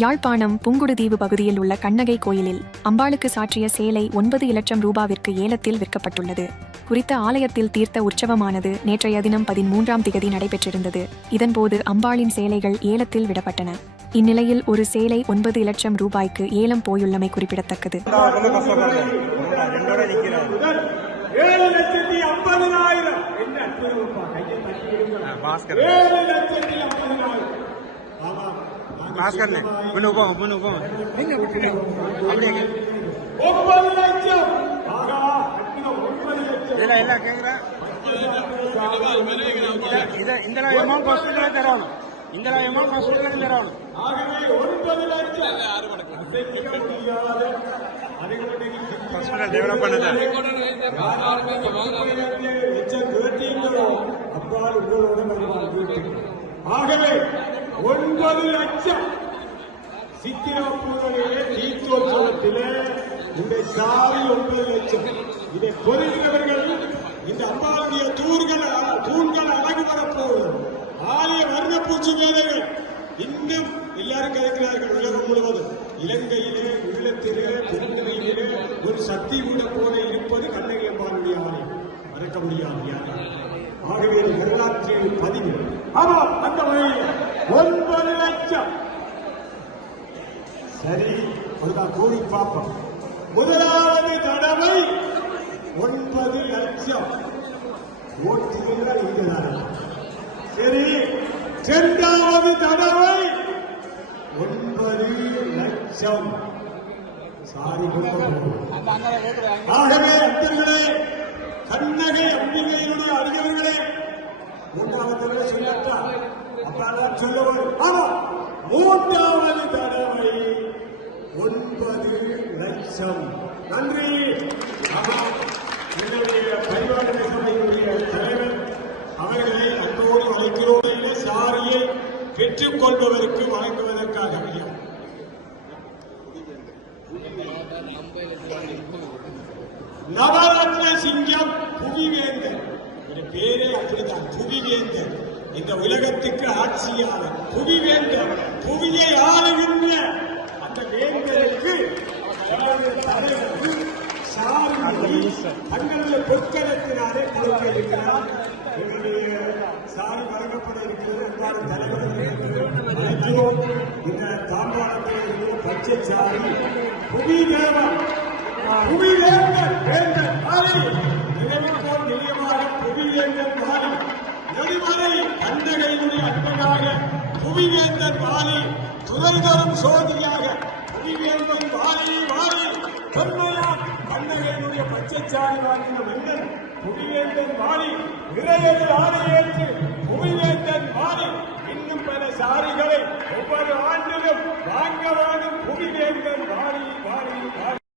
யாழ்ப்பாணம் புங்குடுதீவு பகுதியில் உள்ள கண்ணகை கோயிலில் அம்பாளுக்கு சாற்றிய சேலை 9 லட்சம் ரூபாவிற்கு ஏலத்தில் விற்கப்பட்டுள்ளது. குறித்த ஆலயத்தில் தீர்த்த உற்சவமானது நேற்றைய தினம் 13ஆம் திகதி நடைபெற்றிருந்தது. இதன்போது அம்பாளின் சேலைகள் ஏலத்தில் விடப்பட்டன. இந்நிலையில் ஒரு சேலை 9 லட்சம் ரூபாய்க்கு ஏலம் போயுள்ளமை குறிப்பிடத்தக்கது. டெவலப் பண்ணது ஆகவே 9 லட்சம் சித்திரப்பூரிலே தீர்த்தோற்சவத்திலே இந்த சாலை 9 லட்சம். இதை பொறுக்கிறவர்கள் இந்த அம்பாளுடைய தூண்கள் அழகு வரப்போவது ஆலய வர்ணப்பூச்சி வேலைகள் இன்னும் எல்லாரும் கலைக்கிறார்கள். உலகம் முழுவதும் இலங்கையிலே உள்ளத்திலே திருநெல்வேலியிலே ஒரு சக்தி கூட போல இருப்பது கண்ணகி அம்பாளுடைய ஆலயம். மறக்க முடியாது. ஆகவே வரலாற்று பதிவு. ஆமாம், அந்த வகையில் 9 லட்சம். சரி, அதுதான் கூறி பார்ப்போம். முதலாவது தடவை 9 லட்சம் ஓட்டுகள் இங்குதான். சரி, இரண்டாவது தடவை 9 லட்சம். சாரி, ஆகவே அன்பர்களே, கண்ணகை அம்பிகையினுடைய அடியவர்களே, மூன்றாவது தடவை சொல்லட்டா அப்பதான் சொல்லுவது. ஆமா, மூன்றாவது தடவை 9 லட்சம். நன்றி. என்னுடைய பரிவாரண சபையினுடைய தலைவர் அவர்களை அன்போடு அழைக்கிறோம். சாரியை பெற்றுக்கொள்பவருக்கு வழங்குவதற்காக நவரத்ன சிங்கம் புவிவேந்தர். பேரே அப்படிதான், புவிவேந்தர். இந்த உலகத்துக்கு ஆட்சியாளர் புவிவேந்தர். புவியை ஆளுகின்ற அந்த வேந்தருக்கு தங்களுடைய பொற்களத்தினாலே கொடுக்க இருக்கிறார். எங்களுடைய சாரி வழங்கப்பட இருக்கிறது. அன்பான தலைவர் இந்த தாம்பாளத்தில் பச்சை சாரி புவிதேவன் புவிவேந்தர் வேந்தர் நினைவுபோல் நிலையமாக புவிவேந்தர் மாறி நெடுமலை கண்ணகையினுடைய அன்பனாக புவிவேந்தர் மாறி துறைதரும் சோதியாக புவிவேந்தர் மாறி தொன்மையார் கண்ணகையினுடைய பச்சைச்சாரி வாங்கின மன்னன் புவிவேந்தன் மாறி விரையது ஆணையேற்று புவிவேந்தன் மாறி இன்னும் பல சாரிகளை ஒவ்வொரு ஆண்டிலும் வாங்க வாழும் புவிவேந்தன் மாறி